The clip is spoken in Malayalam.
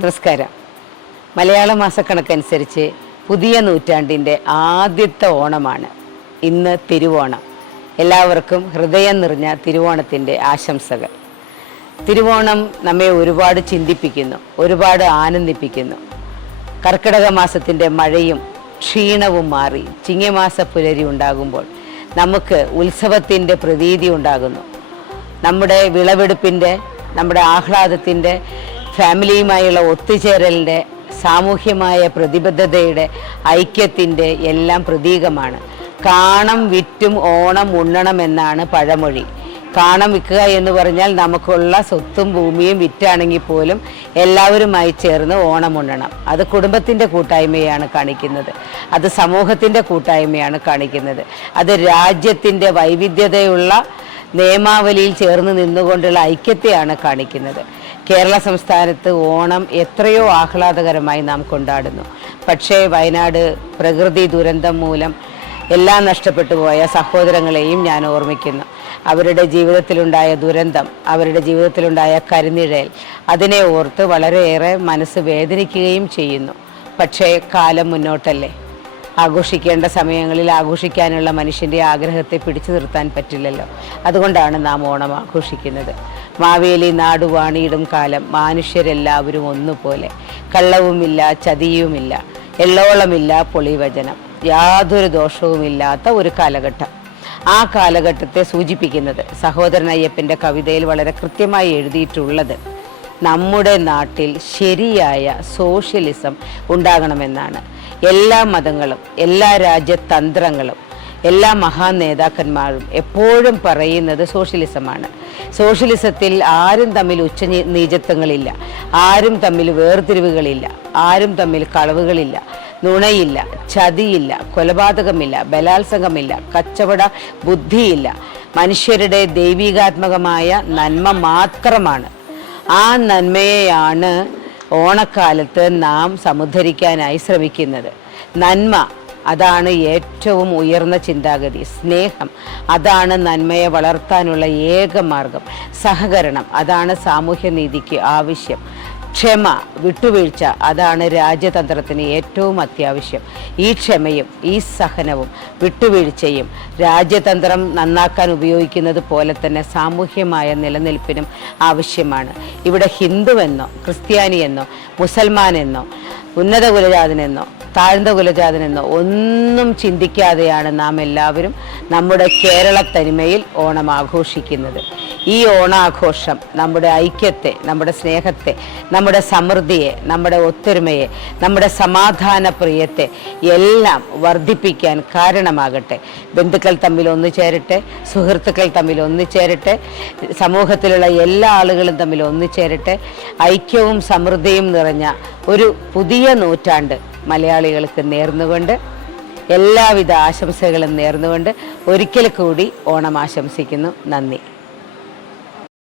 നമസ്കാരം. മലയാള മാസക്കണക്കനുസരിച്ച് പുതിയ നൂറ്റാണ്ടിൻ്റെ ആദ്യത്തെ ഓണമാണ് ഇന്ന് തിരുവോണം. എല്ലാവർക്കും ഹൃദയം നിറഞ്ഞ തിരുവോണത്തിൻ്റെ ആശംസകൾ. തിരുവോണം നമ്മെ ഒരുപാട് ചിന്തിപ്പിക്കുന്നു, ഒരുപാട് ആനന്ദിപ്പിക്കുന്നു. കർക്കിടക മാസത്തിൻ്റെ മഴയും ക്ഷീണവും മാറി ചിങ്ങമാസ പുലരി ഉണ്ടാകുമ്പോൾ നമുക്ക് ഉത്സവത്തിൻ്റെ പ്രതീതി ഉണ്ടാകുന്നു. നമ്മുടെ വിളവെടുപ്പിൻ്റെ, നമ്മുടെ ആഹ്ലാദത്തിൻ്റെ, ഫാമിലിയുമായുള്ള ഒത്തുചേരലിൻ്റെ, സാമൂഹ്യമായ പ്രതിബദ്ധതയുടെ, ഐക്യത്തിൻ്റെ എല്ലാം പ്രതീകമാണ്. കാണം വിറ്റും ഓണം ഉണ്ണണമെന്നാണ് പഴമൊഴി. കാണം വിൽക്കുക എന്ന് പറഞ്ഞാൽ നമുക്കുള്ള സ്വത്തും ഭൂമിയും വിറ്റാണെങ്കിൽ പോലും എല്ലാവരുമായി ചേർന്ന് ഓണം ഉണ്ണണം. അത് കുടുംബത്തിൻ്റെ കൂട്ടായ്മയാണ് കാണിക്കുന്നത്, അത് സമൂഹത്തിൻ്റെ കൂട്ടായ്മയാണ് കാണിക്കുന്നത്, അത് രാജ്യത്തിൻ്റെ വൈവിധ്യതയുള്ള നിയമാവലിയിൽ ചേർന്ന് നിന്നുകൊണ്ടുള്ള ഐക്യത്തെയാണ് കാണിക്കുന്നത്. കേരള സംസ്ഥാനത്ത് ഓണം എത്രയോ ആഹ്ലാദകരമായി നാം കൊണ്ടാടുന്നു. പക്ഷേ വയനാട് പ്രകൃതി ദുരന്തം മൂലം എല്ലാം നഷ്ടപ്പെട്ടു പോയ സഹോദരങ്ങളെയും ഞാൻ ഓർമ്മിക്കുന്നു. അവരുടെ ജീവിതത്തിലുണ്ടായ ദുരന്തം, അവരുടെ ജീവിതത്തിലുണ്ടായ കരിനിഴൽ, അതിനെ ഓർത്ത് വളരെയേറെ മനസ്സ് വേദനിക്കുകയും ചെയ്യുന്നു. പക്ഷേ കാലം മുന്നോട്ടല്ലേ. ആഘോഷിക്കേണ്ട സമയങ്ങളിൽ ആഘോഷിക്കാനുള്ള മനുഷ്യൻ്റെ ആഗ്രഹത്തെ പിടിച്ചു നിർത്താൻ പറ്റില്ലല്ലോ. അതുകൊണ്ടാണ് നാം ഓണം ആഘോഷിക്കുന്നത്. മാവേലി നാടുവാണിയിടും കാലം മനുഷ്യരെല്ലാവരും ഒന്നുപോലെ. കള്ളവുമില്ല, ചതിയുമില്ല, എള്ളോളമില്ല, പൊളിവചനം, യാതൊരു ദോഷവുമില്ലാത്ത ഒരു കാലഘട്ടം. ആ കാലഘട്ടത്തെ സൂചിപ്പിക്കുന്നത് സഹോദരൻ അയ്യപ്പൻ്റെ കവിതയിൽ വളരെ കൃത്യമായി എഴുതിയിട്ടുള്ളത് നമ്മുടെ നാട്ടിൽ ശരിയായ സോഷ്യലിസം ഉണ്ടാകണമെന്നാണ്. എല്ലാ മതങ്ങളും, എല്ലാ രാജ്യതന്ത്രങ്ങളും, എല്ലാ മഹാനേതാക്കന്മാരും എപ്പോഴും പറയുന്നത് സോഷ്യലിസമാണ്. സോഷ്യലിസത്തിൽ ആരും തമ്മിൽ നീചത്വങ്ങളില്ല, ആരും തമ്മിൽ വേർതിരിവുകളില്ല, ആരും തമ്മിൽ കളവുകളില്ല, നുണയില്ല, ചതിയില്ല, കൊലപാതകമില്ല, ബലാത്സംഗമില്ല, കച്ചവട ബുദ്ധിയില്ല. മനുഷ്യരുടെ ദൈവികാത്മകമായ നന്മ മാത്രമാണ്. ആ നന്മയെയാണ് ഓണക്കാലത്ത് നാം സമുദ്ധരിക്കാനായി ശ്രമിക്കുന്നത്. നന്മ, അതാണ് ഏറ്റവും ഉയർന്ന ചിന്താഗതി. സ്നേഹം, അതാണ് നന്മയെ വളർത്താനുള്ള ഏക മാർഗം. സഹകരണം, അതാണ് സാമൂഹ്യനീതിക്ക് ആവശ്യം. ക്ഷമ, വിട്ടുവീഴ്ച, അതാണ് രാജ്യതന്ത്രത്തിന് ഏറ്റവും അത്യാവശ്യം. ഈ ക്ഷമയും ഈ സഹനവും വിട്ടുവീഴ്ചയും രാജ്യതന്ത്രം നന്നാക്കാൻ ഉപയോഗിക്കുന്നത് പോലെ തന്നെ സാമൂഹ്യമായ നിലനിൽപ്പിനും ആവശ്യമാണ്. ഇവിടെ ഹിന്ദുവെന്നോ ക്രിസ്ത്യാനിയെന്നോ മുസൽമാനെന്നോ ഉന്നത കുലജാതനെന്നോ താഴ്ന്ന കുലജാതനെന്നോ ഒന്നും ചിന്തിക്കാതെയാണ് നാം എല്ലാവരും നമ്മുടെ കേരള തനിമയിൽ ഓണം ആഘോഷിക്കുന്നത്. ഈ ഓണാഘോഷം നമ്മുടെ ഐക്യത്തെ, നമ്മുടെ സ്നേഹത്തെ, നമ്മുടെ സമൃദ്ധിയെ, നമ്മുടെ ഒത്തൊരുമയെ, നമ്മുടെ സമാധാന പ്രിയത്തെ എല്ലാം വർദ്ധിപ്പിക്കാൻ കാരണമാകട്ടെ. ബന്ധുക്കൾ തമ്മിൽ ഒന്നു ചേരട്ടെ, സുഹൃത്തുക്കൾ തമ്മിൽ ഒന്നു ചേരട്ടെ, സമൂഹത്തിലുള്ള എല്ലാ ആളുകളും തമ്മിൽ ഒന്നു ചേരട്ടെ. ഐക്യവും സമൃദ്ധിയും നിറഞ്ഞ ഒരു പുതിയ നൂറ്റാണ്ട് മലയാളികൾക്ക് നേർന്നുകൊണ്ട്, എല്ലാവിധ ആശംസകളും നേർന്നുകൊണ്ട് ഒരിക്കൽ കൂടി ഓണം ആശംസിക്കുന്നു. നന്ദി.